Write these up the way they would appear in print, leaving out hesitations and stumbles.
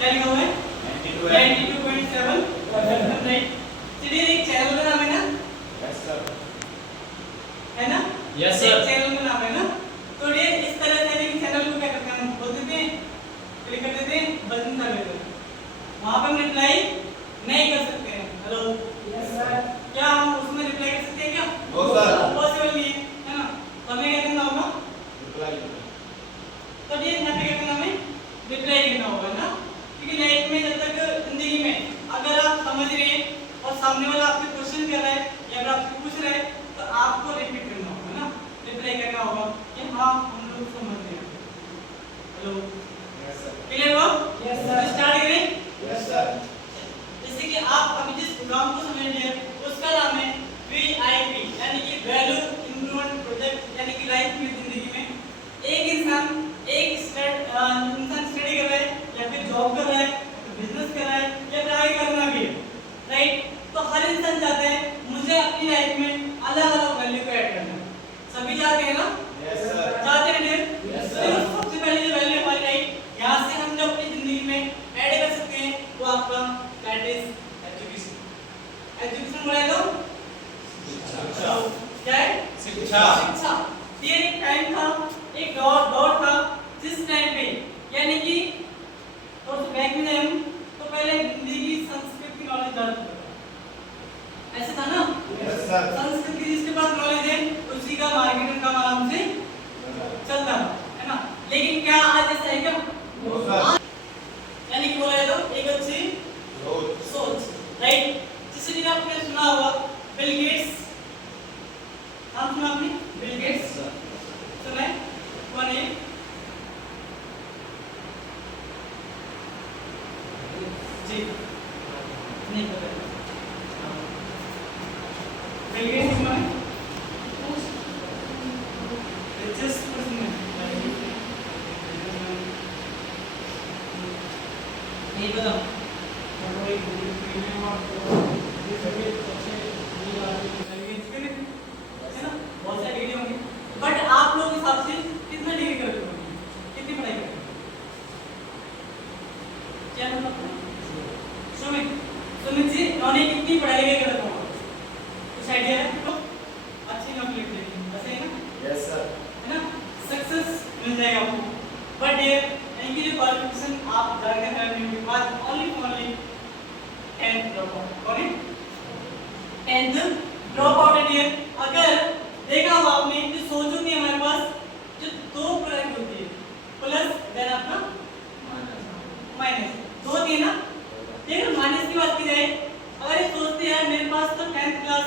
क्या लिखा हुआ है 92.7 राइट। चलिए एक चैनल का नाम है ना, यस सर, है ना, यस एक सर। चैनल का नाम है ना। तो ये इस तरह से एक चैनल को क्या करते हैं, हम बोल देते हैं, क्लिक कर देते हैं, बटन दबा देते हैं, वहां पे हम रिप्लाई नहीं कर सकते हैं। हेलो यस सर, क्या हम उसमें रिप्लाई कर सकते हैं क्या? नो सर, पॉसिबल नहीं है ना। तो हमें क्या करना होगा, रिप्लाई, तो ये यहाँ पे क्या करना, हमें रिप्लाई करना होगा ना। क्योंकि लाइफ में जब तक जिंदगी में अगर आप समझ रहे हैं और सामने वाला आपसे क्वेश्चन कर रहा है या फिर आपसे पूछ रहा है तो आपको रिपीट करना होगा ना, रिप्लाई करना होगा कि हाँ हम लोग समझ रहे हैं। हेलो यस सर, क्लियर हो? यस तो स्टार्ट करें। यस सर, जैसे कि आप अभी जिस प्रोग्राम को समझ रहे हैं उसका नाम है VIP यानी कि वैल्यू इंप्रूवमेंट प्रोजेक्ट। यानी कि लाइफ में जिंदगी में एक इंसान स्टडी कर रहा है या फिर जॉब कर रहा है, बिजनेस कर रहा है या फिर आगे करना भी है, राइट। तो हर इंसान चाहता है मुझे अपनी लाइफ में अलग अलग वैल्यू को ऐड करना है। सभी चाहते हैं ना? यस सर, चाहते हैं डियर? Yes, तो सबसे पहले जो वैल्यू हमारी राइट यहाँ से हम जो अपनी जिंदगी में ऐड कर सकते हैं वो आपका दैट इज एजुकेशन। एजुकेशन बोला तो शिक्षा, क्या है? शिक्षा। शिक्षा। ये एक टाइम था, एक दौर था जिस टाइम पे यानी कि और बैक में हम तो पहले हिंदी की संस्कृत की नॉलेज ज्यादा था, ऐसा था ना। यस सर, संस्कृत की जिसके पास नॉलेज है उसी का मार्केटिंग का आराम से चलता है ना। लेकिन क्या आज ऐसा है क्या? नो सर, यानी कि बोला जाए तो एक अच्छी सोच, राइट। जैसे कि आपने सुना होगा बिल गेट्स, नाम सुना आपने? बिल गेट्स सुना है? कौन है? जी नहीं पता। बिल गेट्स सुना है? रिचेस्ट पर्सन है, नहीं पता। है ना, बहुत सारी डिग्री होंगी, बट आप लोग हिसाब से कितना डिग्री करते होंगे, कितनी पढ़ाई करते हो? क्या मतलब? सुमित जी उन्होंने कितनी पढ़ाई लिखाई करते हो? कुछ आइडिया है तो अच्छी नौकरी लग जाएगी, वैसे है ना, यस सर, है ना, सक्सेस मिल जाएगा आपको। बट ये इनकी जो क्वालिफिकेशन आप जाकर करने के बाद ओनली 10th ड्रॉप आउट। कौन है? 10th ड्रॉप आउट है डियर। अगर देखा होगा आपने जो सोच होती है हमारे पास जो दो प्रोडक्ट होती है प्लस देन अपना माइनस, दो होती है ना। लेकिन माइनस की बात की जाए अगर ये सोचते हैं मेरे पास तो 10th क्लास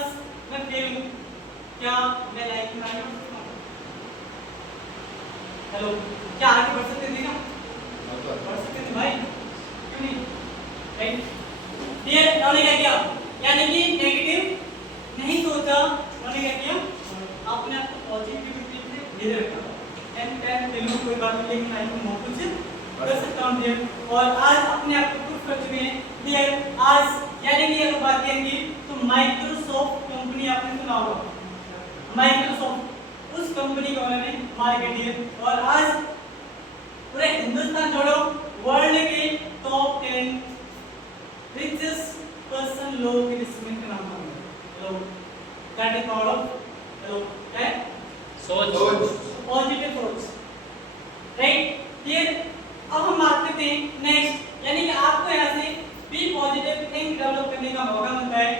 में फेल हूं, क्या मैं लाइफ में आगे बढ़ सकता हूं? हेलो क्या आगे बढ़ सकते थे क्या? बढ़ सकते थे भाई, क्यों नहीं? राइट डियर, उन्होंने क्या किया यानी कि नेगेटिव नहीं सोचा, उन्होंने क्या किया अपने आप को पॉजिटिविटी से घेरे रखा। एंड दिलों कोई बात नहीं, लेकिन लाइफ में बहुत कुछ कर सकता हूं डियर। और आज अपने आप को प्रूफ कर चुके हैं डियर। आज यानी कि अगर बात करेंगे तो माइक्रोसॉफ्ट कंपनी आपने सुना होगा, माइक्रोसॉफ्ट उस कंपनी को उन्होंने मार्केट दिया और आज पूरे हिंदुस्तान छोड़ो वर्ल्ड के टॉप 10 richest person लोग के लिस्ट में नाम आता है। लोग that is called off hello क्या है? सोच। पॉजिटिव सोच, राइट। फिर अब हम बात करते हैं नेक्स्ट, यानी कि आपको यहाँ से बी पॉजिटिव थिंक डेवलप करने का मौका मिलता है।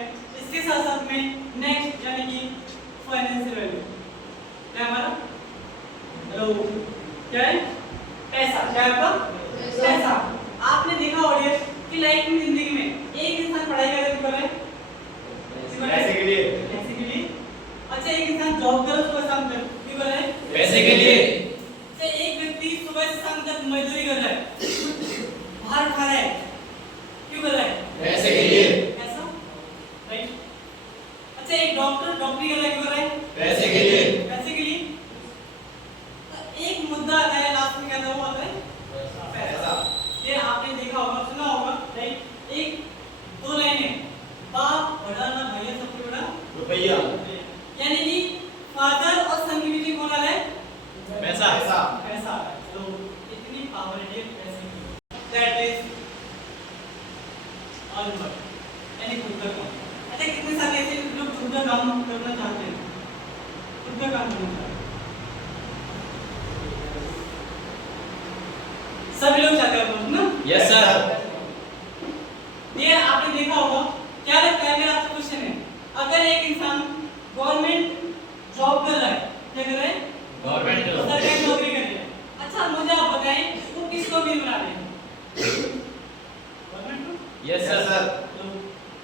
इसके साथ साथ में नेक्स्ट यानी कि फाइनेंशियल वैल्यू क्या हमारा हेलो क्या है? पैसा। क्या है आपका? पैसा। आपने देखा ऑडियंस कि लाइफ में जिंदगी में एक इंसान पढ़ाई कर रहा है पैसे के लिए, पैसे के लिए। अच्छा एक इंसान जॉब कर सुबह शाम तक क्यों कर रहा है? पैसे के लिए। अच्छा एक व्यक्ति सुबह से शाम तक मजदूरी कर रहा है, बाहर खा रहा है, क्यों कर रहा है? पैसे के लिए। पैसा, राइट। अच्छा एक डॉक्टर डॉक्टरी कर रहा है, क्यों कर रहा है? पैसे के लिए। पैसे के लिए। तो एक मुद्दा आता है लास्ट में, क्या था वो आता है? पैसा। ये आपने देखा होगा, सुना होगा, राइट। हर वर्क यानी खुद का काम। अच्छा कितने सारे ऐसे लोग खुद का काम करना चाहते हैं, खुद का काम करना चाहते हैं? सभी लोग चाहते हैं ना? Yes sir. ये आपने देखा होगा। क्या लगता है, मेरा आपसे क्वेश्चन है, अगर एक इंसान गवर्नमेंट जॉब कर रहा है, क्या कर रहा है? Government job. सरकारी नौकरी कर रहा है। अच्छा मुझे आप बताएं वो किसको मिल रहा है? गवर्नमेंट को? Yes sir.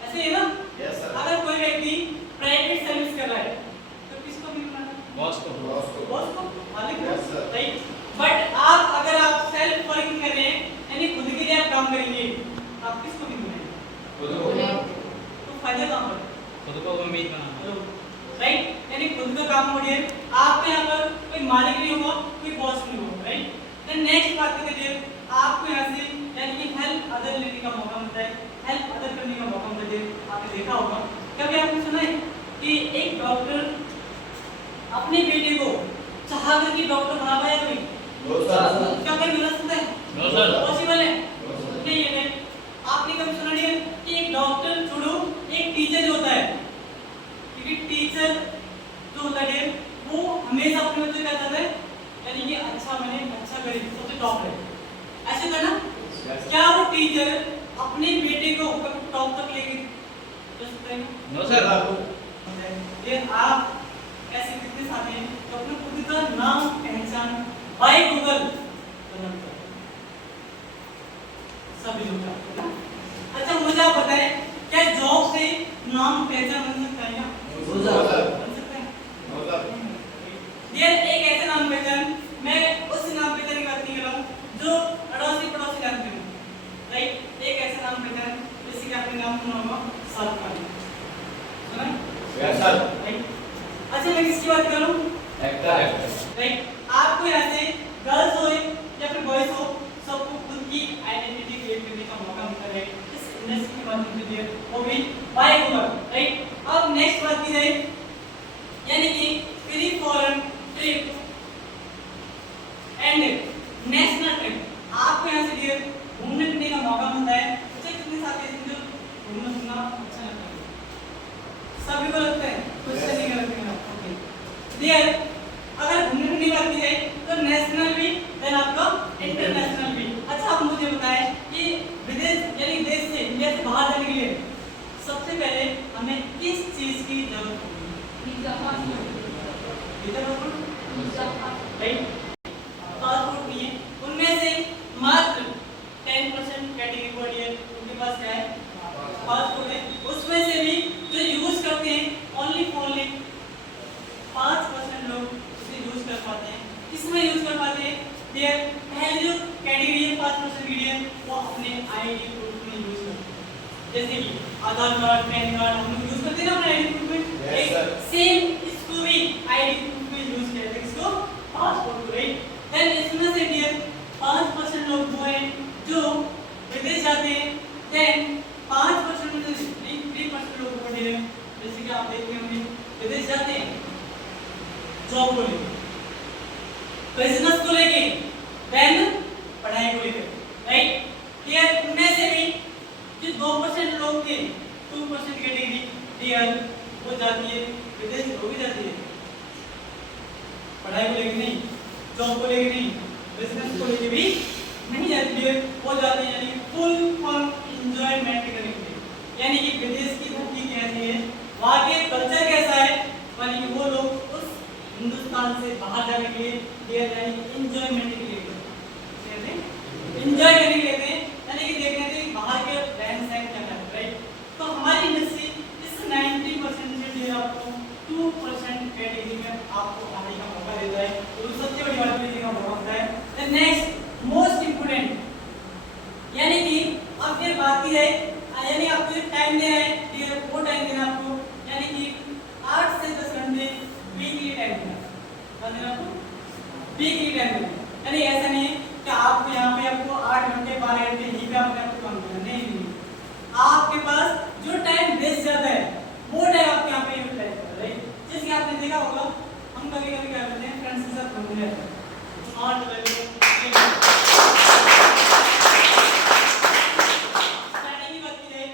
ऐसे ही ना? Yes sir. अगर कोई व्यक्ति प्राइवेट सर्विस कर रहा है तो किसको मिल रहा है? बॉस को। बॉस को, मालिक को, Yes, sir. राइट। बट आप अगर आप सेल्फ वर्किंग कर रहे हैं यानी खुद के लिए आप काम करेंगे, आप किसको मिल रहे हैं? तो फायदा कहाँ पर? खुद को उम्मीद बनाना। राइट, यानी खुद का काम हो रही है। आपके यहाँ पर कोई मालिक नहीं होगा, कोई बॉस नहीं होगा, राइट। देन नेक्स्ट बात करते हैं, आपको यहाँ से यानी कि हेल्प अदर लेने का मौका मिलता है, हेल्प अदर करने का मौका मिलता है। आपने देखा होगा, कभी आपने सुना है कि एक डॉक्टर अपने बेटे को चाह कर के डॉक्टर बना पाया कोई? क्या कभी मिला सकता है? No sir. पॉसिबल है? नहीं है। आपने कभी सुना नहीं है कि एक डॉक्टर छोड़ो, एक टीचर जो होता है, क्योंकि टीचर जो होता है वो हमेशा अपने बच्चों क्या चाहता है, यानी कि अच्छा बने, अच्छा करे, सबसे टॉप है, ऐसे था ना? क्या वो टीचर अपने बेटे को कभी टॉप तक लेके जा सकता है? No sir. ये आप ऐसे कितने सारे हैं तो अपने खुद का नाम पहचान बाय गूगल बनना चाहिए, सभी लोग चाहते हैं ना? अच्छा मुझे आप बताएं, क्या जॉब से नाम पहचान बन सकता है क्या? बन सकता है। ये एक ऐसे नाम पहचान, मैं उस नाम पहचान की बात नहीं कर रहा हूँ जो अड़ोसी पड़ोसी जानते हैं, राइट। एक ऐसा नाम पहचान जैसे कि आपने नाम सुना होगा शाहरुख खान, सुना है? Yes sir. राइट। अच्छा मैं किसकी बात कर रहा हूँ? एक्टर। राइट। आपको यहाँ से गर्ल्स हो या फिर बॉयज हो, सबको खुद की आइडेंटिटी क्रिएट करने का मौका मिलता है इस इंडस्ट्री के माध्यम से, वो भी बाय गूगल, राइट। अब नेक्स्ट बात की जाए, यानी कि free foreign trip and national trip, आपको यहाँ से डियर घूमने फिरने का मौका मिलता है। अच्छा कितने साथी हैं जो घूमना फिरना अच्छा लगता है? सभी को लगता है, कुछ से नहीं लगता है। ओके डियर, अगर घूमने फिरने की बात की जाए तो नेशनल भी देन आपका इंटरनेशनल भी। अच्छा आप मुझे बताएं कि विदेश यानी देश से, इंडिया से बाहर जाने के लिए सबसे पहले हमें किस चीज की जरूरत होगी? Visa passport, right. पासपोर्ट नहीं है, उनमें से मात्र 10% कैटेगरी को है उनके पास क्या है? पासपोर्ट है। उसमें से भी जो यूज करते हैं ओनली 5% लोग उसे यूज कर पाते हैं। किसमें यूज कर पाते हैं? देयर पहली जो कैटेगरी है 5% की है, वो अपने आईडी प्रूफ में यूज करते हैं। जैसे कि आधार कार्ड, पैन कार्ड हम लोग यूज करते हैं ना अपने आईडी प्रूफ में, Yes, sir. सेम इसको भी आईडी प्रूफ में यूज किया जाता है। इसको पासपोर्ट को, राइट। देन इसमें से डियर 5% लोग वो हैं जो विदेश जाते हैं। देन 5% में से 3% लोग वो डियर जैसे कि आप देखते होंगे विदेश जाते हैं जॉब को लेकर, बिजनेस को लेके, देन पढ़ाई को लेकर, राइट। क्लियर? उनमें से भी जो 2% लोग थे, 2% कैटेगरी डियर वो जाती है विदेश, वो भी जाती है पढ़ाई को लेके नहीं, जॉब को लेके नहीं, बिजनेस को लेके भी नहीं जाती है, वो जाती है यानी फुल फन एंजॉयमेंट करने के लिए। यानी कि विदेश की धरती कैसी है, वहाँ के कल्चर कैसा है, यानी कि वो लोग उस हिंदुस्तान से बाहर जाने के लिए यानी एंजॉयमेंट के लिए एंजॉय करने के लिए, यानी कि देखने के लिए बाहर के रहन सहन क्या है, राइट। तो हमारी इंडस्ट्री इस 90% से डियर आपको 2% कैटेगरी में आपको आने का मौका देता है, तो सबसे बड़ी बात ये का मौका होता है। द नेक्स्ट मोस्ट इंपोर्टेंट, यानी कि अब ये बात की जाए, यानी आपको जो टाइम दे रहे हैं डियर, वो टाइम देना आपको, यानी कि 8 से 10 घंटे वीकली टाइम देना आपको, वीकली टाइम देना। यानी ऐसा नहीं है कि आपको यहाँ पे आपको 8 घंटे 12 घंटे यहीं पे आपने आपको काम करना, नहीं। आपके पास जो टाइम वेस्ट जाता है वो टाइम आप यहाँ पे यूटिलाइज कर, राइट। जैसे आपने देखा होगा हम कभी कभी क्या करते हैं, फ्रेंड्स के साथ घूमने जाते हैं, स्टार्टिंग की बात की जाए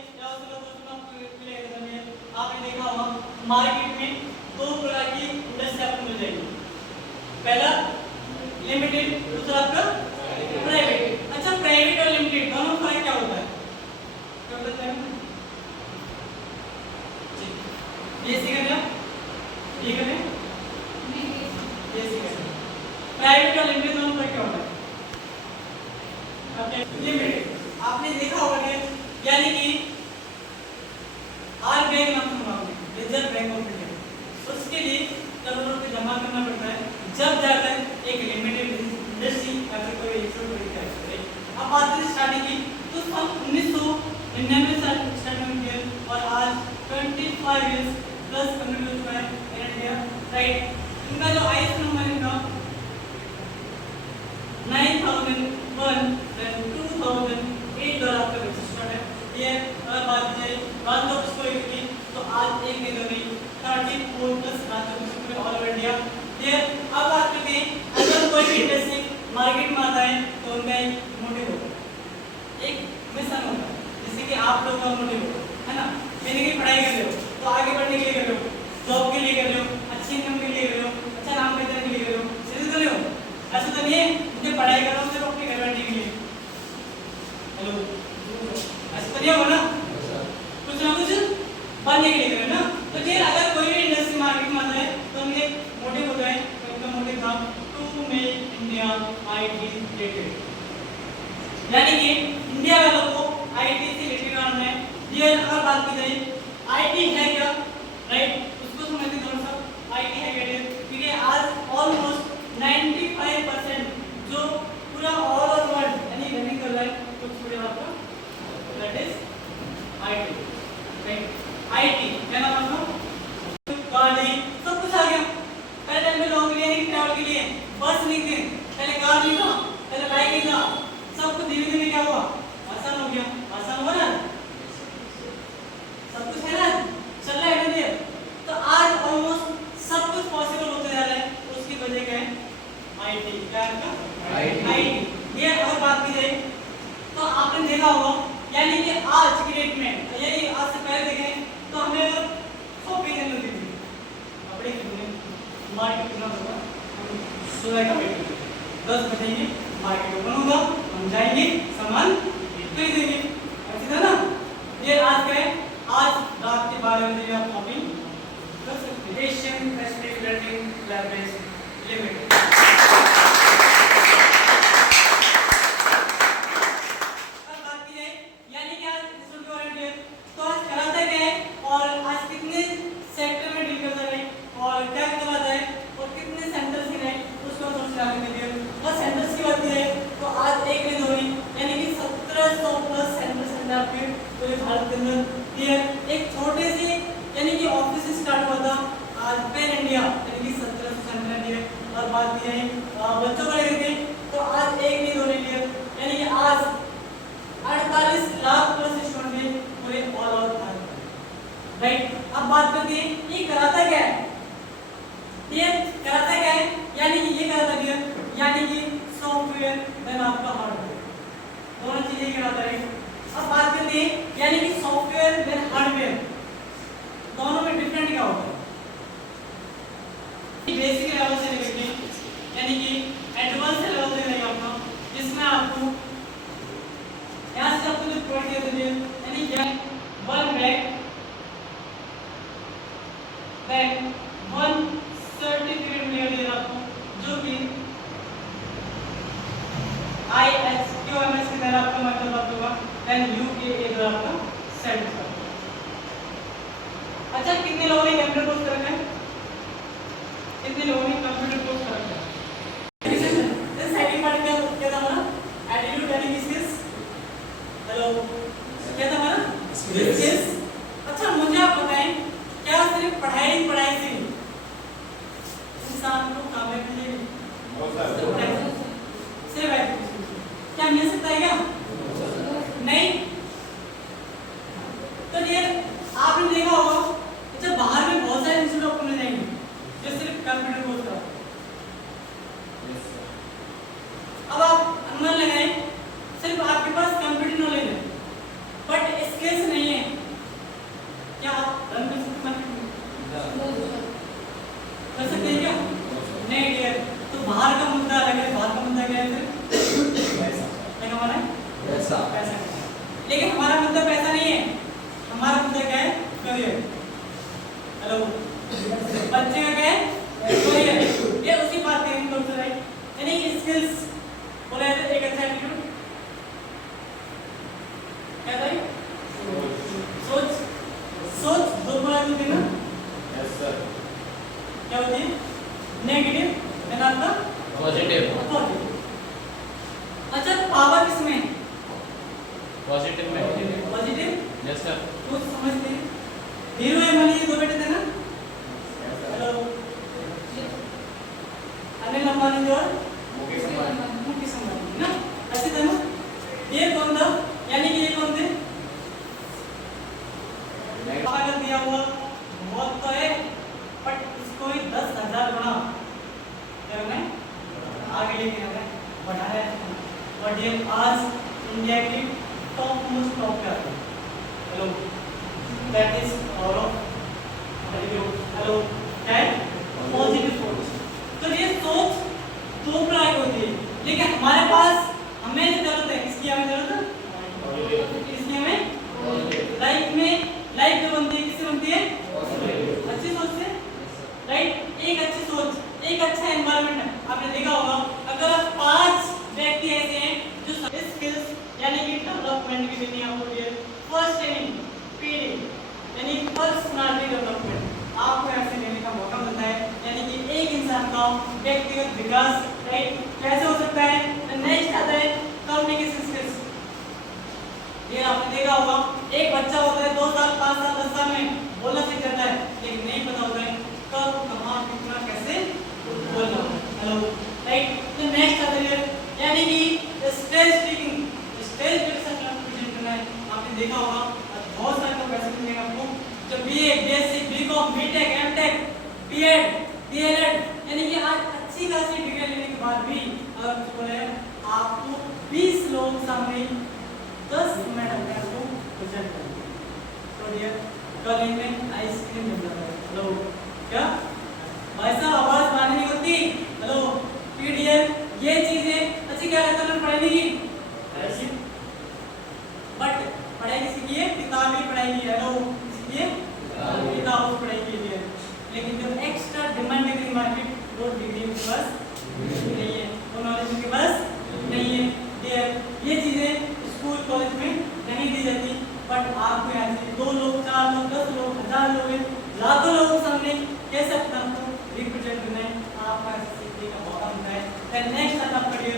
मार्केट में दो प्रकार की इंडस्ट्री आपको मिल जाएगी। पहला लिमिटेड, दूसरा आपका प्राइवेट। अच्छा, प्राइवेट और लिमिटेड दोनों में फर्क क्या होता है? क्या बताते हैं? ये सीख लिया, ठीक है? ये सीख लिया। प्राइवेट और लिमिटेड दोनों में क्या होता है? ओके, लिमिटेड आपने देखा होगा कि यानी कि आरबीआई नाम सुना आपने, रिजर्व बैंक ऑफ इंडिया, उसके लिए करोड़ों रुपए जमा करना पड़ता है जब जाकर एक लिमिटेड इंडस्ट्री या फिर कोई एक्सपोर्ट करे। अब बात करें स्टार्टिंग की, तो सन 1999 से स्टार्टिंग हुई है और आज 25 इयर्स प्लस कंप्लीट हो चुका है इन इंडिया, राइट? इनका जो आईएस नंबर इनका 9001 देन 2008 द्वारा आपका रजिस्टर्ड है। ये अगर बात जाए राज्य ऑफिस को की तो आज एक दिन नहीं 34 प्लस राज्य ऑफिस पूरे ऑल ओवर इंडिया। ये अब बात करते हैं, अगर कोई भी इंडस्ट्री मार्केट में आता है तो उनका एक मोटिव होता है, एक मिशन होता है, जैसे कि आप लोग का मोटिव होता है ना, मैंने की पढ़ाई कर रहे हो तो आगे बढ़ने के लिए कर रहे हो, जॉब के लिए कर रहे हो, अच्छी इनकम के लिए कर रहे हो, अच्छा नाम करने के लिए कर रहे हो, सीधे कर रहे हो। ऐसा तो नहीं है मुझे पढ़ाई कर रहा हूँ सिर्फ अपने घर बैठने के लिए, हेलो, ऐसा तो नहीं होगा ना, कुछ ना कुछ बनने के लिए कर रहे हो ना। तो फिर अगर कोई भी इंडस्ट्री मार्केट में आता है तो उनके मोटिव होता है, तो उनका मोटिव था to make India IT related, यानी कि इंडिया वालों को आईटी से रिलेटेड काम है। ये अगर बात की जाए आईटी है क्या, राइट, उसको समझते थोड़ा सा आईटी है क्या, क्योंकि आज ऑलमोस्ट 95% जो पूरा ऑल ओवर वर्ल्ड यानी रनिंग कर रहा है तो पूरे आपका that is IT, right? IT क्या नाम है आपका? गाड़ी सब कुछ आ गया। पहले टाइम में लोगों के लिए नहीं, ट्रैवल के लिए बस नहीं थी, पहले कार नहीं था, पहले बाइक नहीं था, सब कुछ धीरे धीरे क्या हुआ, आसान हो गया। आसान हुआ ना, सब कुछ है ना, चल रहा है ना। तो आज ऑलमोस्ट सब कुछ पॉसिबल होते जा रहा है, उसकी वजह क्या है? आईटी। क्या है? आईटी। ये अगर बात की जाए तो आपने देखा होगा, यानी कि आज की डेट में, यही आज से पहले देखें तो हमें शॉपिंग करनी होती थी, कपड़े खरीदने मार्केट करना होगा, सुबह का वेट 10 बजे मार्केट ओपन होगा, हम जाएंगे सामान खरीदेंगे, ऐसे था ना। ये आज का है, आज रात के 12 बजे आप शॉपिंग कर सकते हैं। Asian Pacific learning labs limited, Bharat के अंदर ये एक छोटे से यानी कि ऑफिस स्टार्ट हुआ था, आज पेन इंडिया यानी कि 1700 सेंटर है। और बात की जाए बच्चों का लेके तो आज एक नहीं दो नहीं यानी कि आज 48 लाख प्लस स्टूडेंट हैं पूरे ऑल ओवर भारत, राइट? अब बात करते हैं ये कराता क्या है, ये कराता क्या है, यानी कि ये कराता क्या है, यानी कि सॉफ्टवेयर देन आपका हार्डवेयर, दोनों चीजें कराता है। अब बात करते हैं यानी कि सॉफ्टवेयर देन हार्डवेयर, दोनों में डिफरेंट क्या होता है? बेसिक लेवल से लेकर यानी कि एडवांस लेवल तक रहेगा आपका, जिसमें आपको यहाँ से आपको जो प्रोवाइड किया जाता है यानी क्या 1 बैग देन 1 सर्टिफिकेट मिलेगा आपको, जो कि ISQMS के द्वारा आपका मतलब आप होगा, देन UKA द्वारा आपका सेट होगा। अच्छा, कितने लोगों ने कंप्यूटर कोर्स कर रखा है? कितने लोगों ने कंप्यूटर कोर्स कर रखा है? सेकंड पार्ट क्या था हमारा? एटीट्यूड यानी स्किल्स। हेलो, क्या था हमारा? स्किल्स। अच्छा, मुझे आप बताएं, क्या सिर्फ पढ़ाई से इंसान को कामयाब मिलेगी? सिर्फ क्या मिल सकता है क्या? नहीं। तो ये आपने देखा होगा, जब बाहर में बहुत सारे इंस्टीट्यूट आपको मिल जाएंगे जो सिर्फ कंप्यूटर कोर्स कराते हैं। अब आप अनुमान लगाएं, सिर्फ आपके पास कंप्यूटर नॉलेज है बट स्किल्स नहीं है, पैसा। पैसा कमाएं। लेकिन हमारा मुद्दा पैसा नहीं है, हमारा मुद्दा क्या है? करियर। हेलो, बच्चे का क्या है? करियर। ये उसी बात के इनपुट से राइट, यानी स्किल्स बोले तो एक अच्छा एटीट्यूड क्या था? सोच। सोच दो प्रकार की होती है ना? Yes sir. क्या होती है? नेगेटिव एंड आपका पॉजिटिव। पॉजिटिव। अच्छा, पावर किसमें है? पॉजिटिव में। पॉजिटिव। Yes sir. कुछ समझते हैं? हीरो एमनी दो बेटे थे ना? हेलो, अनिल अंबानी और मुकेश अंबानी। मुकेश अंबानी ना? ऐसे थे ना? ये कौन था? यानी कि ये कौन थे? अगर दिया हुआ बहुत तो है, बट इसको ही 10,000 गुना क्या करना है? आगे लेके जाना है, बढ़ाना है। और ये आज इंडिया की टॉप मोस्ट टॉप पे आता है। Hello, that is power of hello क्या है? पॉजिटिव सोच। तो ये सोच दो प्रकार की होती है, लेकिन हमारे पास हमें जो जरूरत है, किसकी हमें जरूरत है? किसकी हमें? लाइफ जो बनती है किससे बनती है? अच्छी सोच से राइट। एक अच्छी सोच, एक अच्छा एनवायरनमेंट। आपने देखा होगा अगर आप 5 व्यक्ति ऐसे हैं जो स्किल्स यानी कि डेवलपमेंट की देनी आपको दिए, फर्स्ट ट्रेनिंग पीडी यानी पर्सनालिटी डेवलपमेंट आपको ऐसे देने का मौका मिलता है, यानी कि एक इंसान का व्यक्तिगत विकास राइट कैसे हो सकता है? नेक्स्ट आता है कम्युनिकेशन स्किल्स। ये आपने देखा होगा एक बच्चा होता है 2 साल 5 साल 10 साल में बोलना सीख जाता है, लेकिन नहीं पता होता है कब कहाँ कितना कैसे बोलना। Hello right. तो नेक्स्ट आता है यानी कि स्टेज स्पीकिंग, स्टेज पे कैसे प्रेजेंट करना है। आपने देखा होगा बहुत सारे लोग ऐसे मिलेंगे आपको जो BA BSc BCom BTech MTech BEd DElEd यानी कि आज अच्छी खासी डिग्री लेने के बाद भी अगर कुछ बोले आपको 20 लोग सामने 10 मिनट अपने आप को प्रेजेंट करेंगे। तो डियर कल इनमें आइसक्रीम मिल जाता है। हेलो क्या भाई साहब आवाज मारनी नहीं होती? हेलो पीडीएफ ये चीजें अच्छी क्या रहता है पढ़ाई की ऐसी, बट पढ़ाई किसी की है? किताबी पढ़ाई की। हेलो किसी की? किताब पढ़ाई की है। लेकिन जो एक्स्ट्रा डिमांड है मार्केट वो डिग्री के पास नहीं है, वो नॉलेज के पास नहीं है। डियर ये चीजें स्कूल कॉलेज में नहीं दी जाती, बट आपको यहाँ से 2 लोग 4 लोग 10 लोग 1000 लोग लाखों लोगों के सामने कैसे अपना आपको रिप्रेजेंट करना है आपका सीखने का मौका मिलता है। देन नेक्स्ट आता है पढ़िए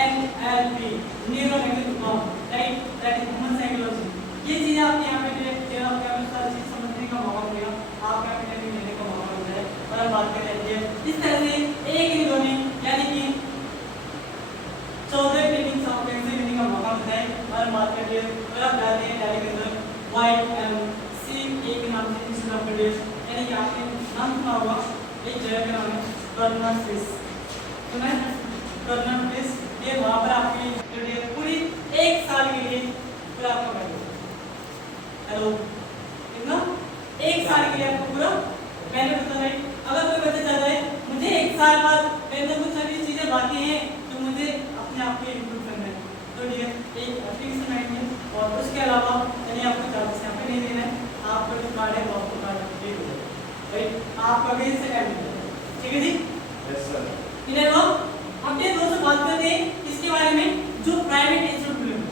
NLP neuro language program right, that is human psychology. ये चीजें आपके यहाँ पे जो आपको सारी चीज समझने का मौका मिलेगा, आपका ट्रेनिंग लेने का मौका मिलता है। और हम बात कर रहे हैं इस तरह से एक ही दो में यानी कि 14 ट्रेनिंग आपको ऐसे लेने का मौका मिलता है। और हम बात कर रहे हैं अगर आप जाते हैं डायरी के अंदर YMC के नाम से इंस्टीट्यूट ऑफ प्रदेश यानी कि आपने नाम सुना होगा, एक जगह का नाम है कर्नल प्लेस, सुना है कर्नल प्लेस। ये वहाँ पर आपकी पूरी 1 साल के लिए पूरा आपका बैठेगा। हेलो कितना? 1 साल के लिए आपको पूरा बेनिफिट होता है। अगर कोई बच्चा चाहता है मुझे 1 साल बाद मेरे अंदर कुछ सारी चीज़ें बाकी हैं जो मुझे अपने आप को इम्प्रूव करना है, तो ठीक है एक एप्लीकेशन आएंगे। और उसके अलावा यानी आपको चार्जेस यहाँ पे नहीं देना है, आपका जो कार्ड है वो आपको कार्ड दे दो राइट, आपका भी इससे ऐड हो जाएगा। ठीक है जी? Yes sir. क्लियर हो? अब ये दोस्तों बात करते हैं इसके बारे में जो प्राइवेट इंस्टीट्यूट खुले हैं।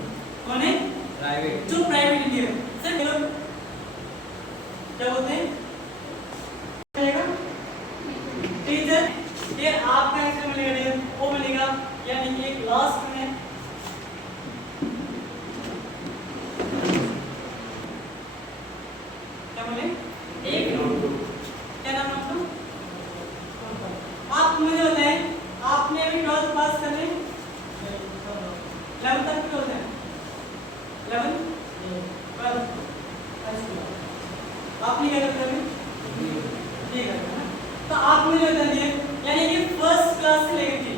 कौन है? प्राइवेट। जो प्राइवेट इंडिया सर क्या बोलते हैं? टीचर ये आपका इसमें मिलेगा डियर, वो मिलेगा यानी कि एक लास्ट में क्या बोले? एक क्या नाम है आपका? आप मुझे बताएं आपने अभी 12th पास कर ली, 11th तक क्यों होता है? 11th 12th आपने क्या करते हैं? ठीक है ना? तो आप मुझे बताइए यानी कि फर्स्ट क्लास से लेकर के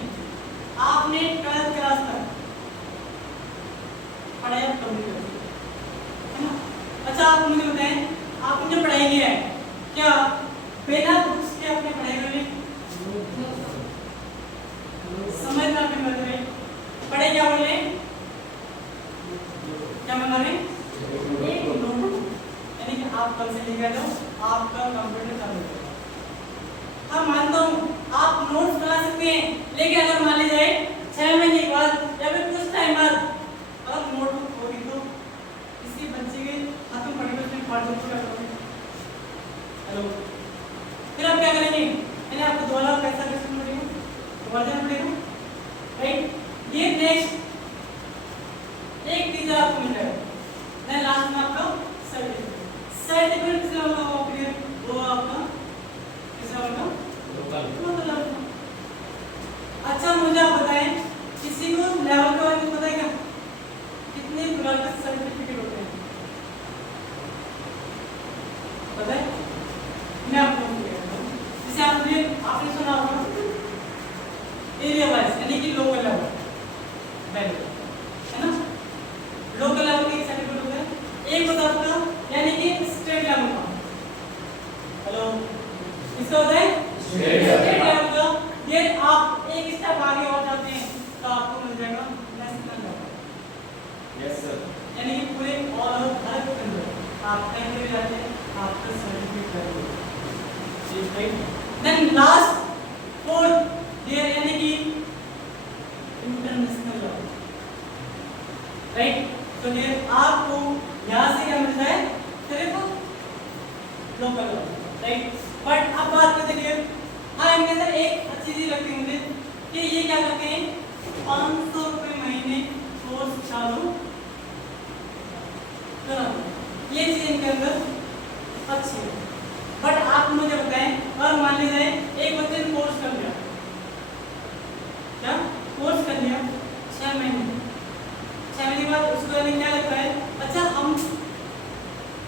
आपने 12th क्लास तक पढ़ाई कंप्लीट कर दी है ना? अच्छा आप मुझे बताएं आपने जो पढ़ाई की है क्या बिना बुक्स के आपने पढ़ाई कर ली? समझ में आपने बात करी? पढ़े क्या बोल रहे हैं? क्या मंगा रहे हैं? एक नोटबुक, यानी कि आप कल से लेकर जाओ, आपका कंप्यूटर चालू हो जाएगा। हाँ मानता हूँ आप नोट्स बना सकते हैं, लेकिन अगर मान ली जाए 6 महीने के बाद या फिर कुछ टाइम बाद अगर नोटबुक होगी तो किसी बच्चे के हाथ में पड़ी उसमें फाड़ दो तो क्या करोगे? हेलो, फिर आप क्या करेंगे? यानी आपको दोबारा पैसा कैसे पड़ेगा? दोबारा देना पड़ेगा, राइट? ये नेक्स्ट एक टीचर आपको मिल जाएगा, देन लास्ट में आपका सर्टिफिकेट किसका होगा? वो पीरियड वो आपका किसका होगा? लोकल। अच्छा मुझे आप बताएं, किसी को लेवल के बारे में पता है क्या? कितने प्रकार के सर्टिफिकेट होते हैं पता है? मैं आपको जैसे आपने सुना होगा एरिया वाइज, यानी कि लोकल लेवल वैल्यू, है ना? लोकल लेवल के सर्टिफिकेट होते हैं। एक होता है आपका यानी कि स्टेट लेवल का। हेलो, इसका होता है स्टेट लेवल का। ये आप एक स्टेप आगे और जाते हैं तो आपको मिल जाएगा नेशनल लेवल। Yes sir. यानी कि पूरे ऑल ओवर भारत के अंदर आप कहीं पे भी जाते हैं आपका certificate level right. Then last fourth year यानी कि इंटरनेशनल लेवल, राइट? तो ये आपको यहाँ से क्या मिलता है? सिर्फ लोकल लेवल, राइट? बट अब बात करते हैं, हाँ इनके अंदर एक अच्छी चीज लगती है मुझे कि ये क्या करते हैं, 500 रुपये महीने कोर्स चालू कराते। ये चीज इनके अंदर अच्छी है। बट आप मुझे बताएं, और मान लीजिए एक बच्चे ने कोर्स कर लिया, क्या कोर्स कर लिया 6 महीने, 6 महीने के बाद उसको क्या लगता है, अच्छा हम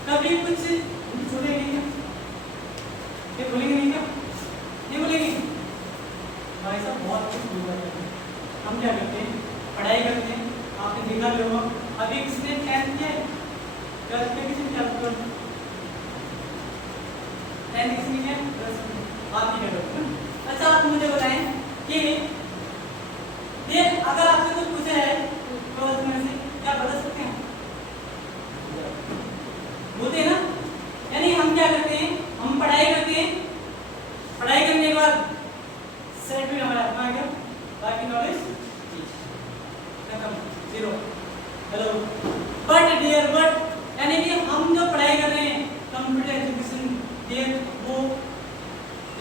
कभी कुछ छोड़ेंगे क्या? ये बोलेंगे नहीं क्या? नहीं बोलेंगे भाई साहब, बहुत कुछ भूल जाते हैं। हम क्या करते हैं, पढ़ाई करते हैं। आपने देखा भी होगा अभी किसने 10th किया है, 12th में किसी ने 10th किया, किसी ने आप ही क्या करते हैं? अच्छा आप मुझे बताएं कि ये अगर आपसे कुछ पूछा है तो उसमें से क्या बता सकते हैं? बोलते हैं ना, यानी हम क्या करते हैं, हम पढ़ाई करते हैं, पढ़ाई करने के बाद सर्टिफिकेट हमारा अपना आ गया, बाकी नॉलेज खत्म, zero. Hello, but dear but यानी कि हम जो पढ़ाई कर रहे हैं कंप्यूटर एजुकेशन डियर वो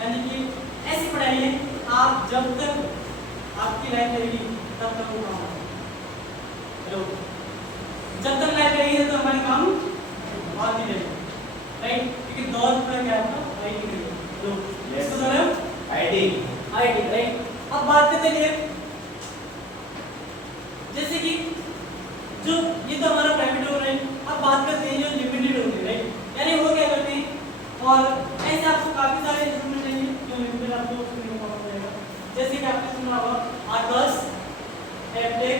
यानी कि ऐसी पढ़ाई है आप जब तक आपकी लाइफ रहेगी तब तक वो काम आएगा। हेलो, जब तक लाइफ रहेगी तो हमारे काम आते रहेंगे, राइट? क्योंकि दौर पर क्या है आईटी के लिए लोग इसको बोल रहे हो आईटी, राइट? अब बात करते हैं जैसे कि जो ये तो हमारा प्राइवेट हो रहा है, अब बात करते हैं जो लिमिटेड होते हैं, राइट? यानी वो क्या करते हैं, और ऐसे आपको काफी सारे इंस्ट्रूमेंट चाहिए जो लिमिटेड आपको उसमें पता पड़ेगा। जैसे कि आपने सुना होगा arts, Aptech,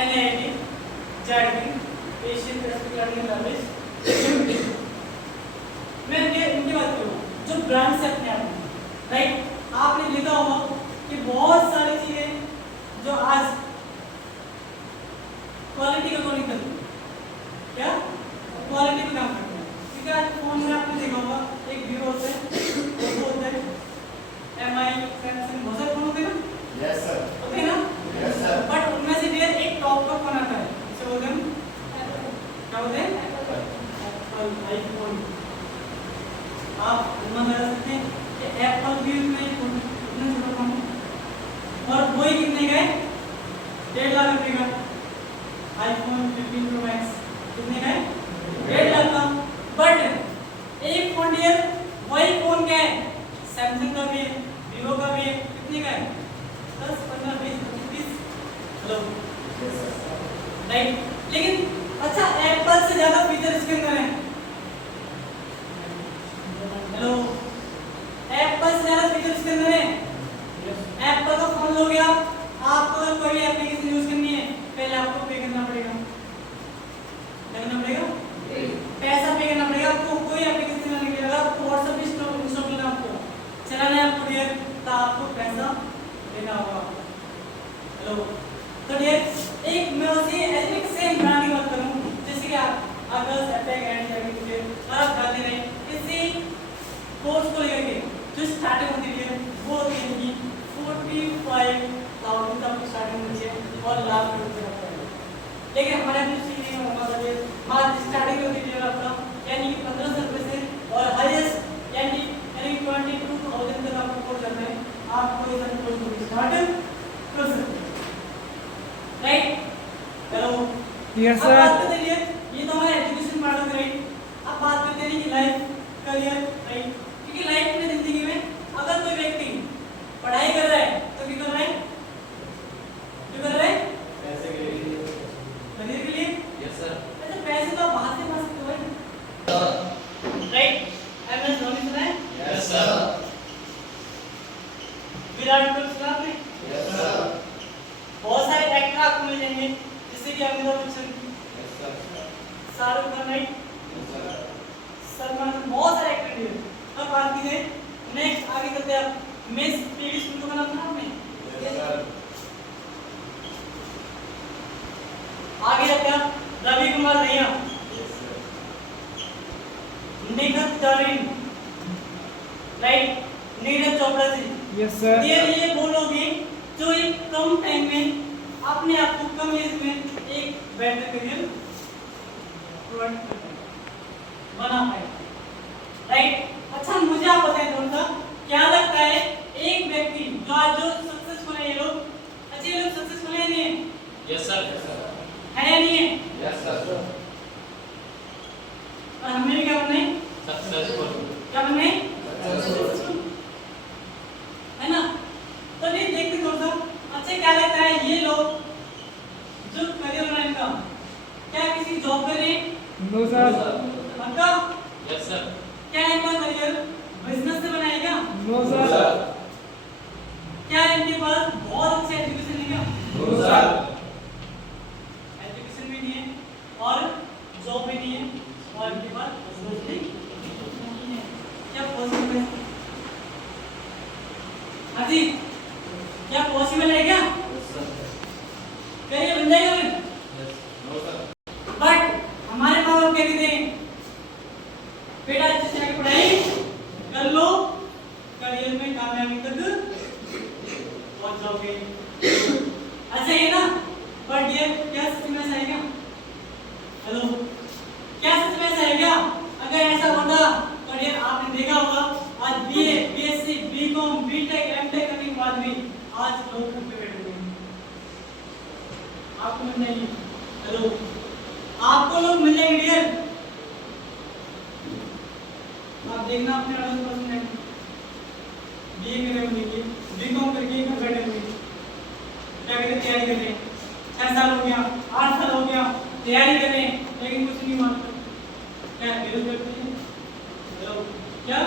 NIT, ZP, Asian Pacific learning service. मैं इनकी बात करूँ जो ब्रांड्स है अपने आप में, राइट? आपने लिखा होगा कि बहुत सारी चीजें जो आज क्वालिटी का अकॉर्डिंग करती है, क्या क्वालिटी पे काम करते हैं। क्योंकि आज फोन में आपने देखा होगा एक वीवो होता है, ओप्पो होता है, एमआई, सैमसंग, बहुत सारे फोन होते हैं ना? Yes sir. होते हैं ना? Yes sir. बट उनमें से भी एक टॉप का फोन आता है, इसे बोलते हैं क्या बोलते हैं? Apple iPhone. आप अनुमान लगा सकते हैं कि एप्पल भी उसमें इतना छोटा फोन है और वही कितने का है? 1.5 लाख रुपए का आईफोन 15 प्रो मैक्स कितने का है? 1.5 लाख का। बट एक फोन डियर वही फोन क्या है, सैमसंग का भी है, वीवो का भी है, कितने का है? 10, 15, 20, 25, 30। Hello, right? लेकिन अच्छा एप्पल से ज्यादा फीचर इसके अंदर है। हेलो, एप्पल से ज्यादा फीचर इसके अंदर है। एप्पल का फोन लोगे आपको अगर कोई भी एप्लीकेशन यूज करनी है पहले आपको पे करना पड़ेगा, पैसा पे करना पड़ेगा आपको। कोई एप्लीकेशन चलाने के लिए अगर आपको व्हाट्सएप इंस्टॉल करना, आपको चलाना है आपको डियर, तो आपको पैसा देना होगा। हेलो, तो डियर एक मैं उसी एथनिक सेम ब्रांड की बात करूं Yes, अब sir. बात करते हैं ये तो हमारा एजुकेशन पार्ट ऑफ राइट। अब बात करते हैं कि लाइफ करियर राइट, क्योंकि लाइफ में जिंदगी में अगर कोई व्यक्ति पढ़ाई कर रहा है तो क्या कर रहा है? क्यों कर रहा है? पैसे के लिए। करियर के लिए। Yes, sir. अच्छा पैसे तो आप बाहर से पा सकते हो राइट। एमएस धोनी सुना है? Yes, sir. विराट कोहली सुना आपने? Yes, sir. बहुत सारे एक्टर आपको मिल जाएंगे जैसे कि Amitabh Bachchan, Yes, sir. Shahrukh Khan right, Yes, sir. Salman Khan, बहुत सारे एक्टर हैं। अब बात की जाए नेक्स्ट आगे चलते हैं। आप मिस पीवी सिंधु का नाम सुना आपने? Yes, sir. आगे चलते हैं आप Ravi Kumar Dahiya, Yes, sir. Nikhat Zareen right, Neeraj Chopra ji. Yes, sir. ये वो लोग हैं जो एक कम टाइम में अपने आप को कम एज में एक बेटर करियर प्रोवाइड करते हैं, बना पाए राइट। अच्छा मुझे आप बताएं थोड़ा सा क्या लगता है एक व्यक्ति जो सक्सेसफुल है, ये लोग अच्छे, ये लोग सक्सेसफुल है नहीं है? Yes, sir. है या नहीं है? Yes, sir. और हमें भी क्या बनना है? Successful. क्या बनना है? Successful. है ना? तो ये देखते थोड़ा सा अच्छा क्या लगता है ये लोग जो करियर बना इनका क्या किसी जॉब कर रहे हैं? No, sir. पक्का? Yes, sir. क्या इनका करियर बिजनेस से बनाएगा? No, No, sir. sir. क्या इनके पास बहुत अच्छी एजुकेशन है क्या? No, sir. एजुकेशन भी नहीं है और जॉब भी नहीं है और इनके पास बिजनेस भी नहीं है। क्या पॉसिबल है? हाँ जी, क्या पॉसिबल है क्या? Yes, sir. करियर बन जाएगा फिर? No, sir. बट हमारे माँ बाप क्या कहते हैं? बेटा अच्छे से आगे पढ़ाई कर लो, करियर में कामयाबी तक पहुंच जाओगे। अच्छा ये ना, बट ये क्या सच में ऐसा है क्या? हेलो, क्या सच में ऐसा है क्या? अगर ऐसा होता तो ये आपने देखा होगा आज BA, BSc, BCom, BTech, MTech करने के बाद भी आज लोग घर पे बैठे हुए हैं। आपको मिल जाएंगे। हेलो, आपको लोग मिल जाएंगे डियर। आप देखना अपने अड़ोस पड़ोस में बीए कर रहे होंगे, बीकॉम करके घर बैठे होंगे, क्या कहते हैं तैयारी कर रहे हैं, 6 साल हो गया, 8 साल हो गया तैयारी कर रहे हैं लेकिन कुछ नहीं मानते। क्या बेरोजगार करते हैं? हेलो, क्या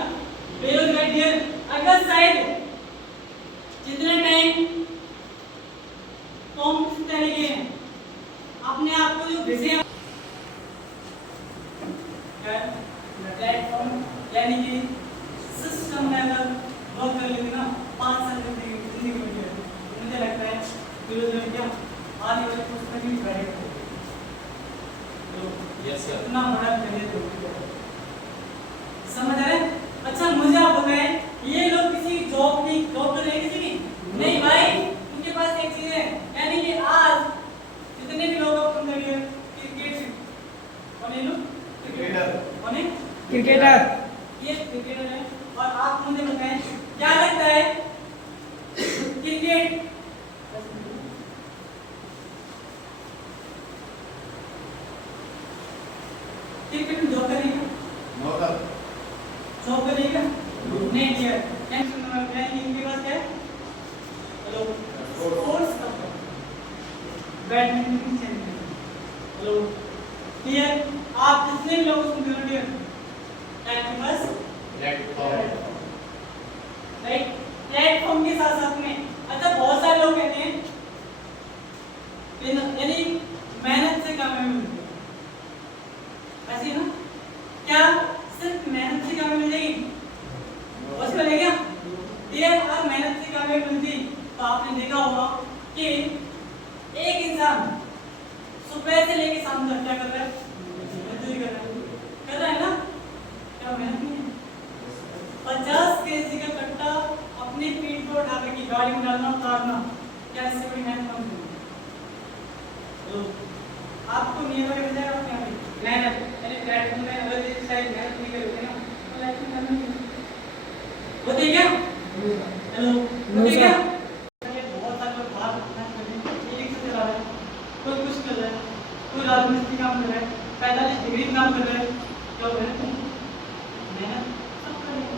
बेरोजगार डियर? अगर शायद जितने टाइम कॉम्पिटिशन तरीके हैं अपने आप को जो भेजे प्लेटफॉर्म यानी कि सिस्टम में अगर वर्क कर लेते ना 5 साल की जिंदगी में मुझे लगता है बेरोजगारी क्या आने वाले कुछ तक भी बैठ Yes, sir. इतना बड़ा करियर समझ आ रहे हैं? अच्छा मुझे आप बताएं ये लोग किसी जॉब कर रहे हैं किसी की? नहीं भाई, उनके पास एक चीज है यानी कि आज जितने भी लोग अपना करियर क्रिकेट कौन है लोग? Cricketer. कौन है? Cricketer. ये क्रिकेटर है और आप मुझे बताएं क्या लगता है क्रिकेट क्रिकेट में जॉब करेगा? No, sir. जॉब करेगा? नहीं किया। नेक्स्ट इनके पास क्या है? हेलो, स्पोर्ट्स का बैडमिंटन चैंपियन। Hello, clear? आप जितने भी लोगों को सुन रहे हो आपके पास Platform. राइट प्लेटफॉर्म के साथ साथ में अच्छा बहुत सारे लोग कहते हैं यानी मेहनत से कामयाबी मिलती है, ऐसे ही ना? क्या सिर्फ मेहनत से कामयाबी मिलेगी? पॉसिबल है क्या? ये अगर मेहनत से कामयाबी मिलती तो आपने देखा होगा कि एक इंसान सुबह से लेकर शाम तक क्या कर रहा है? मजदूरी कर रहा है ना? क्या मेहनत नहीं है? 50 केजी का कट्टा अपने पीठ पर उठा के गाड़ी में डालना उतारना क्या इससे बड़ी मेहनत कम नहीं? तो आपको नियम में मिल जाएगा अपने आप ही मेहनत यानी प्लेटफॉर्म में अगर ये शायद मेहनत नहीं करोगे ना तो लाइफ में करना नहीं होते क्या? हेलो होते क्या? ये बहुत सारे लोग बाहर मेहनत कर रहे हैं, एक से चला रहा है, कोई कुछ कर रहा है, कोई रात हैं, 45 डिग्री में काम कर रहे हैं, क्या हो रहा है? मेहनत सब कर रहे हैं,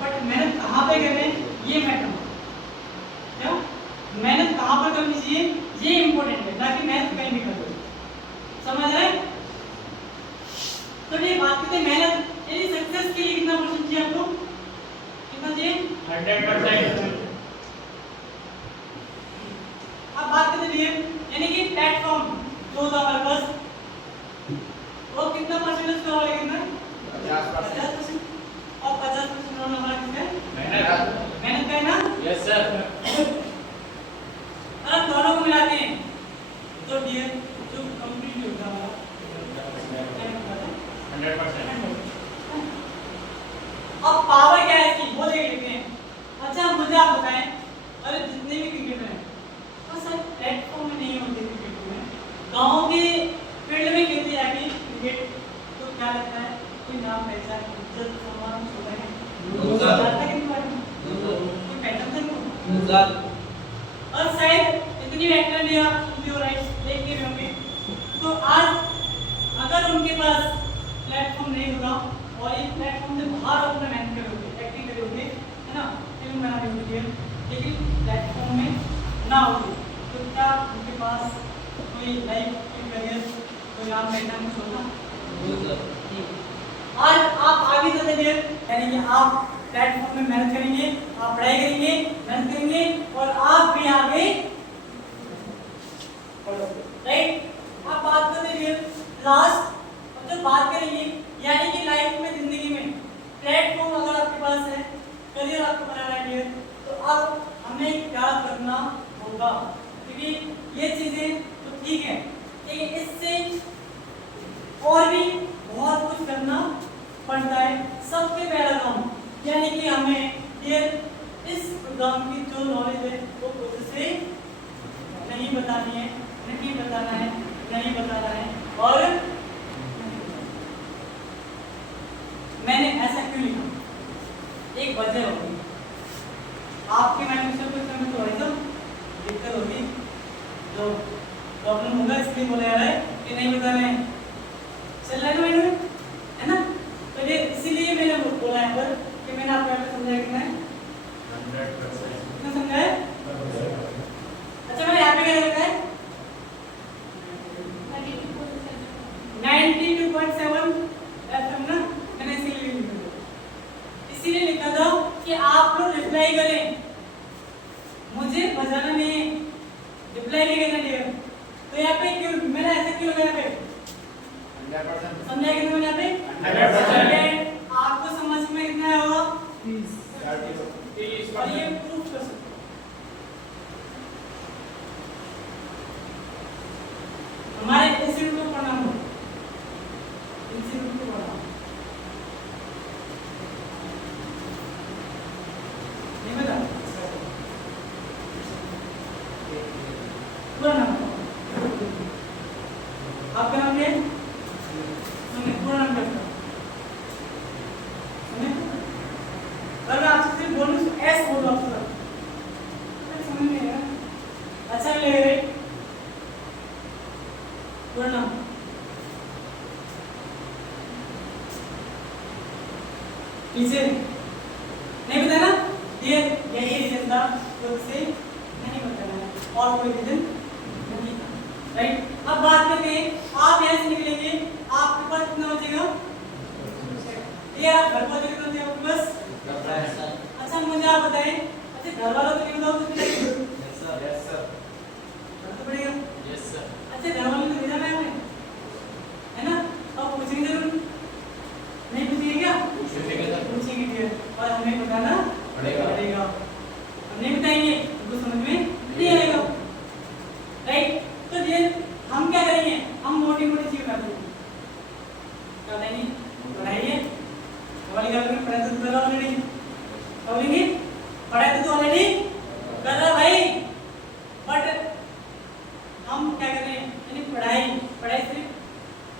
बट मेहनत कहाँ पे कर रहे हैं ये मैटर, क्या मेहनत कहाँ पर करनी चाहिए ये इम्पोर्टेंट है, ना कि मेहनत कहीं भी कर दो। समझ रहे हैं? तो ये बात करते हैं मेहनत, यानी सक्सेस के लिए कितना परसेंट चाहिए आपको, कितना चाहिए? 100%। अब बात करते हैं यानी कि प्लेटफॉर्म जो होता है हमारे पास वो कितना परसेंटेज का वाला कितना 50%, और 50% होना हमारा किसका है? मेहनत का है ना? Yes sir. और अब दोनों को मिलाते हैं तो डियर जो कंप्लीट होता है 100%। अब पावर क्या है इसकी वो देख लेते हैं। अच्छा मुझे आप बताएं, अरे जितने भी क्रिकेटर हैं वो सब प्लेटफॉर्म में नहीं होते, क्रिकेट में गांव के फील्ड में खेलते जाके क्रिकेट, तो क्या लगता है कोई नाम पैसा इज्जत सम्मान होता है जाता है कि कोई पैटर्न था और शायद इतनी एक्टर ने आप सुनते हो राइट देखते भी होंगे, तो आज अगर उनके पास प्लेटफॉर्म नहीं होगा और इस प्लेटफॉर्म से बाहर अपना मेहनत करे होते एक्टिंग करे होते है ना, फिल्म बना रहे होते हैं, लेकिन प्लेटफॉर्म में ना होते तो क्या उनके पास कोई लाइफ कोई करियर कोई नाम पैसा कुछ होता? आज आप आगे चलते हैं यानी कि आप प्लेटफॉर्म में मेहनत करेंगे, आप पढ़ाई करेंगे, मेहनत करेंगे और आप भी आगे राइट। अब बात करते हैं लास्ट, अब जो बात करेंगे यानी कि लाइफ में जिंदगी में प्लेटफॉर्म अगर आपके पास है, करियर आपको बनाना है तो अब हमें क्या करना होगा, क्योंकि ये चीजें तो ठीक है लेकिन इससे और भी बहुत कुछ करना पड़ता है। सबसे पहला काम यानी कि हमें ये इस प्रोग्राम की जो नॉलेज है वो खुद से नहीं बतानी है, नहीं बताना है, नहीं बताना है। और मैंने ऐसा क्यों लिखा, एक वजह होगी, आपके माइंड में कुछ समय तो ऐसा दिक्कत होगी, जो प्रॉब्लम होगा, इसलिए बोला जा रहा है कि नहीं बताना है, चल रहा है ना मैंने, है ना? तो ये इसीलिए मैंने बोला है पर कि मैंने आपको यहाँ पे समझाया कितना है 100%। कितना समझाया? अच्छा मैंने यहाँ पे क्या लिखा है 92.7 एफएम ना, मैंने इसीलिए लिखा था कि आप लोग रिप्लाई करें, मुझे बजाना नहीं है, रिप्लाई नहीं करना चाहिए। तो यहाँ पे क्यों मैंने ऐसा क्यों लगाया पे 100%। समझा कितना मैंने यहाँ पे 100%। आपको समझ में कितना आया होगा 30%। और ये प्रूफ कर सकते हमारे इंस्टीट्यूट को पढ़ना होगा, इंस्टीट्यूट को पढ़ना नहीं बता पूरा नाम आपका नाम क्या है? सुनिए पूरा नाम क्या है? सुनिए अगर मैं आपसे सिर्फ बोलूं तो एस बोलो आप समझ में आएगा, अच्छा भी लगेगा पूरा नाम टीचर नहीं बताना, ये यही रीजन था खुद से नहीं बताना है और कोई रीजन नहीं था राइट। अब बात करते हैं आप यहाँ से निकलेंगे आपके पास कितना बचेगा, ये आप घर पर कितना बचेगा आपके पास? अच्छा मुझे आप बताएं, अच्छा घर वालों को नहीं बताओ तो कितना यस सर। तो पड़ेगा? Yes sir. अच्छा घर वालों को भेजना है हमें, है ना? अब पूछेंगे जरूर नहीं पूछेंगे क्या? पूछेंगे फिर और हमें बताना पड़ेगा। हम नहीं बताएंगे उनको समझ में नहीं आएगा राइट। तो ये हम क्या करेंगे, हम मोटी मोटी चीज कर देंगे, क्या बताएंगे पढ़ाइए वाली गल में पढ़ाई तो कर रहा ऑलरेडी, बोलेंगे पढ़ाई तो ऑलरेडी कर रहा भाई, बट हम क्या कर रहे हैं यानी पढ़ाई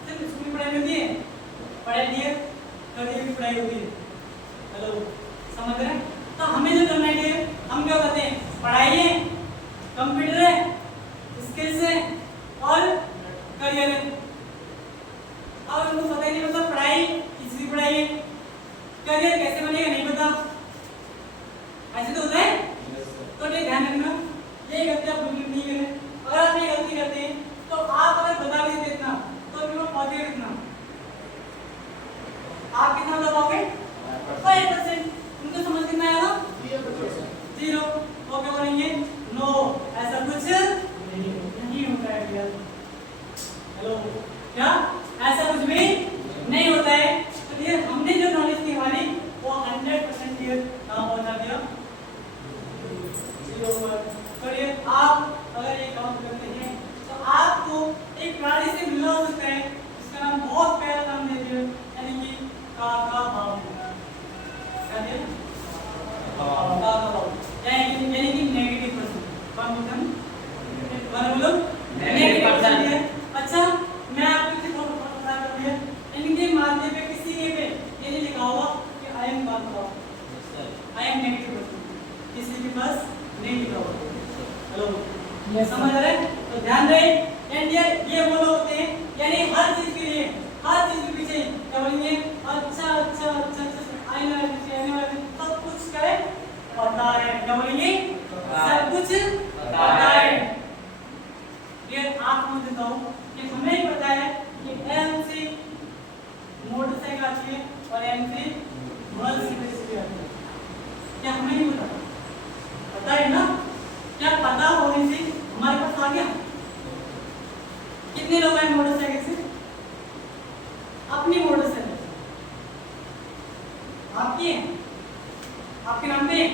सिर्फ स्कूल में पढ़ाई होती है, पढ़ाई नहीं है कभी भी पढ़ाई होती है, हेलो समझ रहे हैं? तो हमें जो करना है हम क्या करते हैं, पढ़ाई है, कंप्यूटर है, स्किल्स है और करियर है, अब उनको पता ही नहीं, मतलब पढ़ाई किसी पढ़ाई है, करियर कैसे बनेगा नहीं पता, ऐसे तो होता है। तो ये ध्यान रखना, ये गलती आप बिल्कुल नहीं करें। अगर आप ये गलती करते हैं तो आप अगर बता भी देते इतना तो बिल्कुल पहुंचे कितना, आप कितना दबाओगे 5%, उनको समझ कितना आएगा 0। तो क्या बोलेंगे, नो ऐसा कुछ नहीं होता है डियर। हेलो, क्या ऐसा कुछ भी नहीं होता है। तो डियर हमने जो नॉलेज थी हमारी वो 100% डियर कहां पहुंचा दिया, 0 पर। तो डियर आप अगर ये काम करते हैं तो आपको एक प्राणी से मिलना हो सकता है, इसका नाम बहुत प्यारा नाम दे दिया, यानी कि काका बाबू। क्या दिया, काका बाबू, यानी कि नेगेटिव पर्सन। कौन बोलते हैं, कौन बोलो, नेगेटिव पर्सन है। अच्छा, मैं आपको इसे थोड़ा बता कर दिया, इनके माध्यम पे किसी के पे ये नहीं लिखा होगा कि आई एम काका बाबू, आई एम नेगेटिव पर्सन, किसी के पास नहीं लिखा होगा। हेलो, ये समझ आ रहा है। तो ध्यान रहे, एंड ये वो लोग होते हैं, यानी हर चीज के लिए, हर चीज के पीछे क्या बोलेंगे, अच्छा अच्छा अच्छा अच्छा आने वाले सब कुछ क्या है पता है, क्या बोलेंगे, सब कुछ पता है। ये आप मुझे बताओ कि हमें पता है कि एम से मोटरसाइकिल आती है और एम से मर्सिडीज आती है, क्या हमें नहीं पता, पता है ना। क्या पता होने से हमारे पास आ गया। कितने लोग हैं मोटरसाइकिल से, अपनी मोटरसाइकिल आपकी है, आपके नाम पे,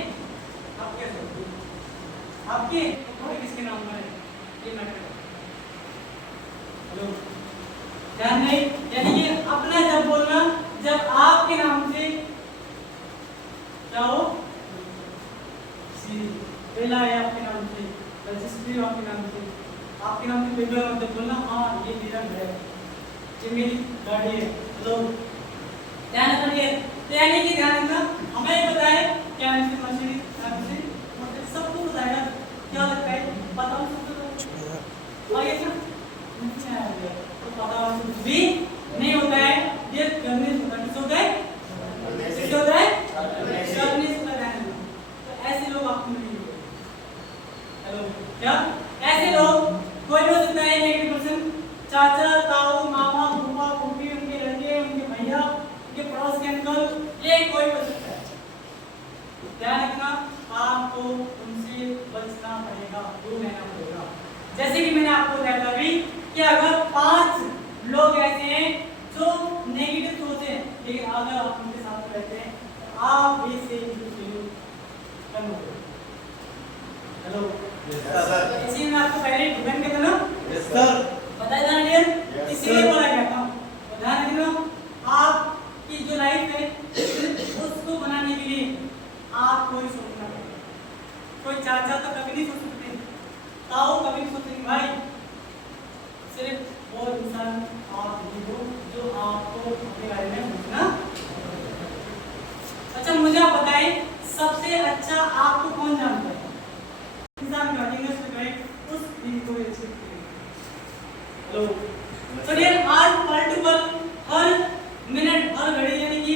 आपके आपके और किसके नाम पर है, ये मैटर। हेलो, ध्यान नहीं, यानी कि अपना जब बोलना, जब आपके नाम से क्या हो, पहला है आपके नाम से, रजिस्ट्री आपके नाम से, आपके नाम से पेपर मतलब बोलना, हाँ ये मेरा घर है, ये मेरी गाड़ी है। तो ध्यान रखिए, तो यानी कि ध्यान रखना, हमें पता है क्या है मशीन, मतलब सबको पता है, क्या लगता है पता हो सबको, और ये तो पता हो कुछ भी नहीं होता है, ये करने से होता है, किससे होता है, करने से होता है। तो ऐसे लोग आपको मिलेंगे। हेलो, क्या ऐसे लोग कोई भी हो सकता है, नेगेटिव पर्सन, चाचा ताऊ मामा फूफा फूफी, उनके लड़के, उनके भैया, उनके पड़ोस के अंकल, ये कोई भी हो सकता है। ध्यान रखना, आपको उनसे बचना पड़ेगा, दूर रहना पड़ेगा। जैसे कि मैंने आपको बताया था अभी कि अगर 5 लोग ऐसे हैं जो नेगेटिव सोचे, लेकिन अगर आप उनके साथ रहते हैं तो आप भी से कम हो गए। हेलो, इसी में आपको पहले डिपेंड करना ना, यस सर, बताया था डियर, इसीलिए बोला गया था। तो ध्यान रखना, आपकी जो लाइफ है उसको बनाने के लिए आपको ही सोचना पड़ेगा। कोई चाचा तो कभी नहीं सोच सकते, ताऊ कभी नहीं सोचेंगे, भाई सिर्फ वो इंसान आप ही हो जो आपको अपने बारे में सोचना। अच्छा, मुझे आप बताएं, सबसे अच्छा आपको कौन जानता है, इंसान का इंग्लिश में करें उस दिन को अच्छी। हेलो, तो डियर आज पल टू पल, हर मिनट हर घड़ी, यानी कि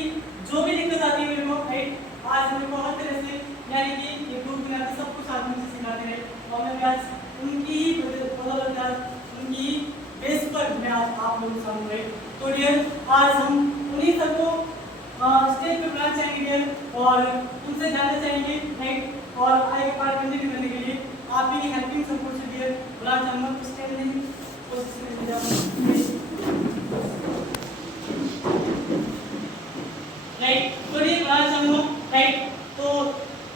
जो भी दिक्कत आती है मेरे को, राइट, आज मेरे को हर तरह से, यानी कि ये ग्रुप बनाते सब कुछ आदमी से सिखाते रहे, और मैं आज उनकी ही बदौलत, आज उनकी बेस पर मैं आज आप लोगों के सामने। तो डियर आज हम उन्हीं सबको स्टेज पे बुलाना चाहेंगे डियर, और उनसे जानना चाहेंगे, राइट, और आगे पार्ट कंटिन्यू करने के लिए आप भी हेल्पिंग सपोर्ट से डियर बुलाना चाहूँगा। स्टेज नहीं कोशिश राइट, तो डियर बुलाना चाहूँगा, राइट। तो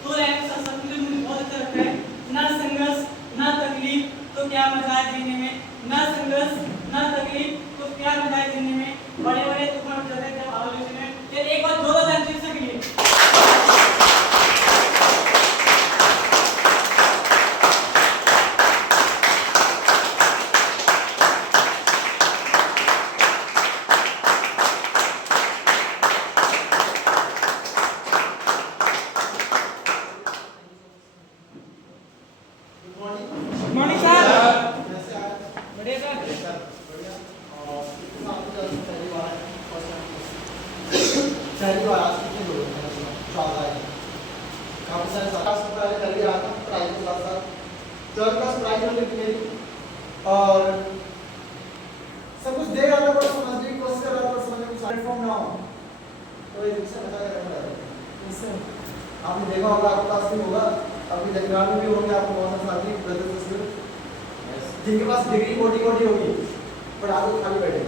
दो लाइन का सब मुझे बहुत अच्छा लगता है, ना संघर्ष ना तकलीफ तो क्या मजा है जीने में, ना संघर्ष ना तकलीफ तो क्या मजा है जीने में, बड़े बड़े तूफान चलते थे आलोचना में। ये एक बार जोरदार ताली दीजिए सबके लिए। पहली बार आज कितने लोग हैं ज्यादा है काफी सारे क्लास में पढ़ाई कर रहा था पढ़ाई के साथ साथ थर्ड क्लास पढ़ाई कर रही मेरी और सब कुछ दे रहा था पर समझने की कोशिश कर रहा था पर समझने में प्लेटफॉर्म ना हो तो ये दूसरा बता रहा है आपने देखा होगा आपके पास भी होगा अभी जंगल में भी होंगे आपके बहुत सारे साथी ब्रदर सिस्टर जिनके पास डिग्री मोटी मोटी होगी पर आप लोग खाली बैठे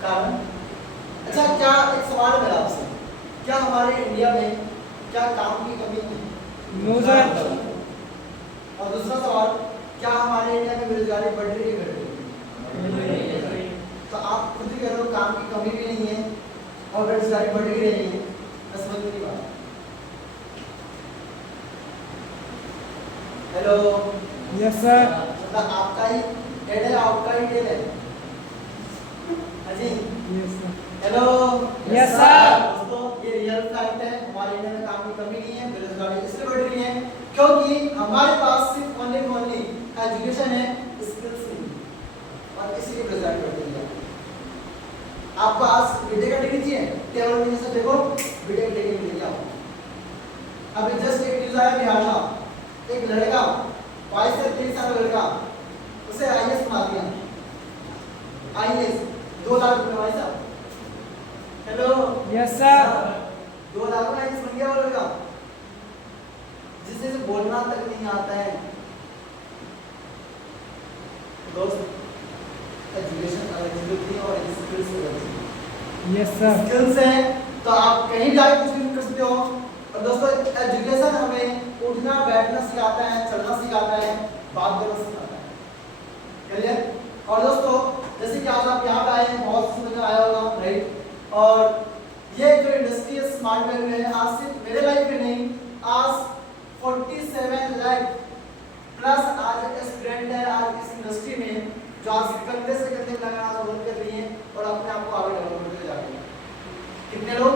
कारण अच्छा क्या एक सवाल मेरा आपसे क्या हमारे इंडिया में क्या काम की कमी है और दूसरा सवाल क्या हमारे इंडिया में बेरोजगारी बढ़ रही है घट रही है तो आप खुद ही कह रहे हो काम की कमी भी नहीं है और बेरोजगारी बढ़ ही रही है समझ नहीं बात हेलो यस सर मतलब आपका ही हेड है आपका ही टेल है अजी yes sir hello Yes, sir. दोस्तों ये रियल फैक्ट है हमारे इंडिया में काम की कमी नहीं है बेरोजगारी इसलिए बढ़ रही है क्योंकि हमारे पास सिर्फ ओनली एजुकेशन है स्किल्स नहीं और इसीलिए बेरोजगारी बढ़ रही है आपको आज बीटेक का डिग्री चाहिए टेबल में से देखो बीटेक डिग्री मिल जाओ अभी जस्ट एक न्यूज़ आया बिहार का एक लड़का 22 से 23 साल का लड़का उसे आईएएस बना दिया आईएएस 2 लाख रुपए भाई साहब हेलो यस सर 2 लाख में आईएएस बन गया वो लड़का जिससे से बोलना तक नहीं आता है दोस्त एजुकेशन एलिजिबिलिटी और स्किल्स यस सर स्किल्स हैं तो आप कहीं जाके कुछ भी कर सकते हो और दोस्तों एजुकेशन हमें उठना बैठना सिखाता है चलना सिखाता है बात करना सिखाता है क्लियर और दोस्तों जैसे कि आज आप यहाँ पे आए हैं बहुत समझ में आया होगा राइट और ये जो इंडस्ट्री है स्मार्ट वैल्यू है आज सिर्फ मेरे लाइफ में नहीं आज 47 लाख प्लस आज स्टूडेंट है आज इस इंडस्ट्री में जो आज कंधे से कंधे लगाना वर्क कर रही है और अपने आप को आगे डेवलप करते जा रही है कितने लोग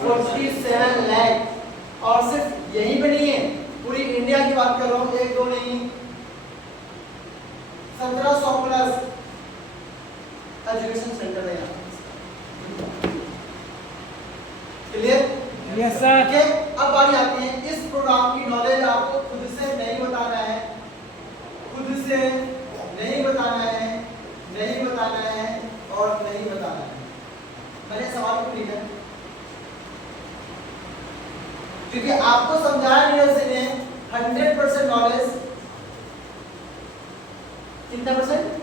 47 लाख और सिर्फ यहीं पे नहीं है पूरी इंडिया की बात कर रहा हूँ एक दो नहीं 1700 प्लस एजुकेशन सेंटर है यहाँ क्लियर यस सर ओके अब बारी आती है इस प्रोग्राम की नॉलेज आपको खुद से नहीं बताना है खुद से नहीं बताना है नहीं बताना है और नहीं बताना है मैंने सवाल क्यों लिखा क्योंकि आपको समझाया नीरज ने 100% नॉलेज कितना परसेंट